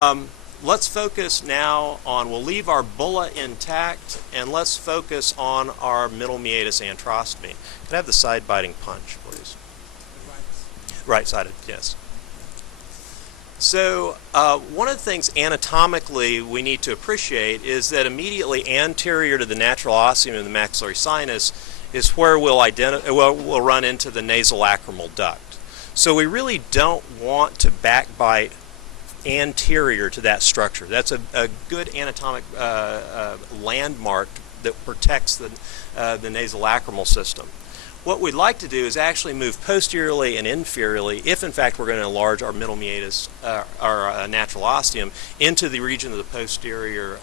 Let's focus now on, we'll leave our bulla intact, and let's focus on our middle meatus antrostomy. Could I have the side-biting punch, please? Right-sided, yes. So one of the things anatomically we need to appreciate is that immediately anterior to the natural ostium of the maxillary sinus is where we'll run into the nasolacrimal duct. So we really don't want to backbite anterior to that structure. That's a good anatomic landmark that protects the nasolacrimal system. What we'd like to do is actually move posteriorly and inferiorly, if in fact we're going to enlarge our middle meatus, our natural ostium, into the region of the posterior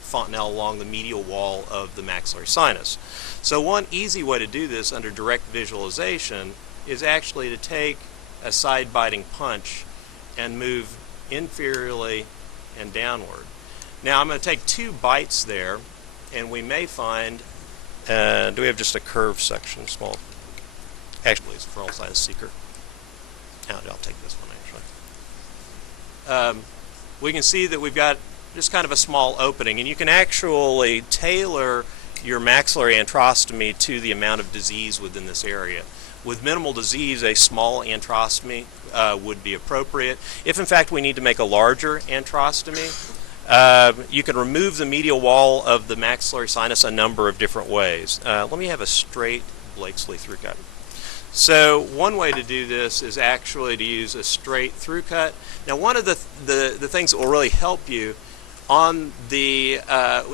fontanelle along the medial wall of the maxillary sinus. So one easy way to do this under direct visualization is actually to take a side-biting punch and move inferiorly and downward. Now I'm going to take two bites there, and we may find, do we have just a curved section, small? Actually, it's a frontal sinus seeker. I'll take this one actually. We can see that we've got just kind of a small opening, and you can actually tailor your maxillary antrostomy to the amount of disease within this area. With minimal disease, a small antrostomy would be appropriate. If in fact we need to make a larger antrostomy, you can remove the medial wall of the maxillary sinus a number of different ways. Let me have a straight Blakesley through cut. So one way to do this is actually to use a straight through cut. Now one of the things that will really help you on the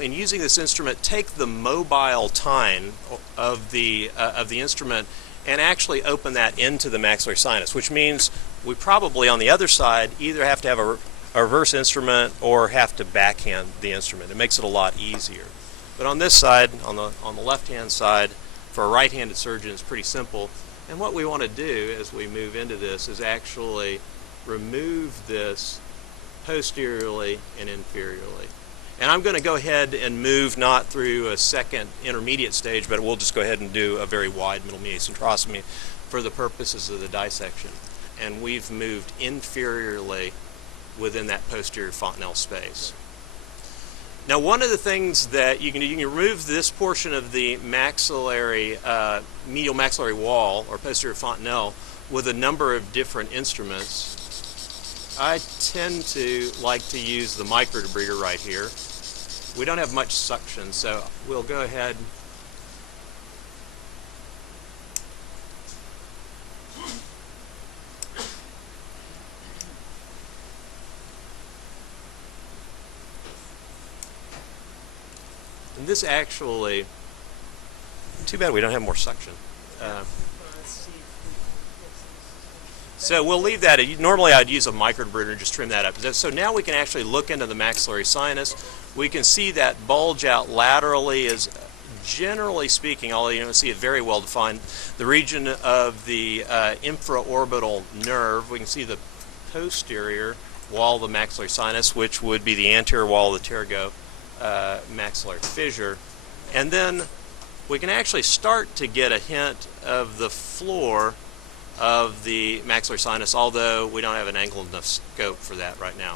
in using this instrument, take the mobile tine of the instrument and actually open that into the maxillary sinus, which means we probably on the other side either have to have a reverse instrument or have to backhand the instrument. It makes it a lot easier. But on this side, on the left-hand side, for a right-handed surgeon, it's pretty simple. And what we want to do as we move into this is actually remove this posteriorly and inferiorly. And I'm going to go ahead and move not through a second intermediate stage, but we'll just go ahead and do a very wide middle meatus antrostomy for the purposes of the dissection. And we've moved inferiorly within that posterior fontanelle space. Now one of the things that you can do, you can remove this portion of the maxillary, medial maxillary wall or posterior fontanelle with a number of different instruments. I tend to like to use the microdebrider right here. We don't have much suction, so we'll go ahead. And this actually, too bad we don't have more suction. So we'll leave that. Normally I'd use a microdebrider and just trim that up. So now we can actually look into the maxillary sinus. We can see that bulge out laterally is, generally speaking, although you don't see it very well defined, the region of the infraorbital nerve. We can see the posterior wall of the maxillary sinus, which would be the anterior wall of the pterygo maxillary fissure. And then we can actually start to get a hint of the floor of the maxillary sinus, although we don't have an angle enough scope for that right now.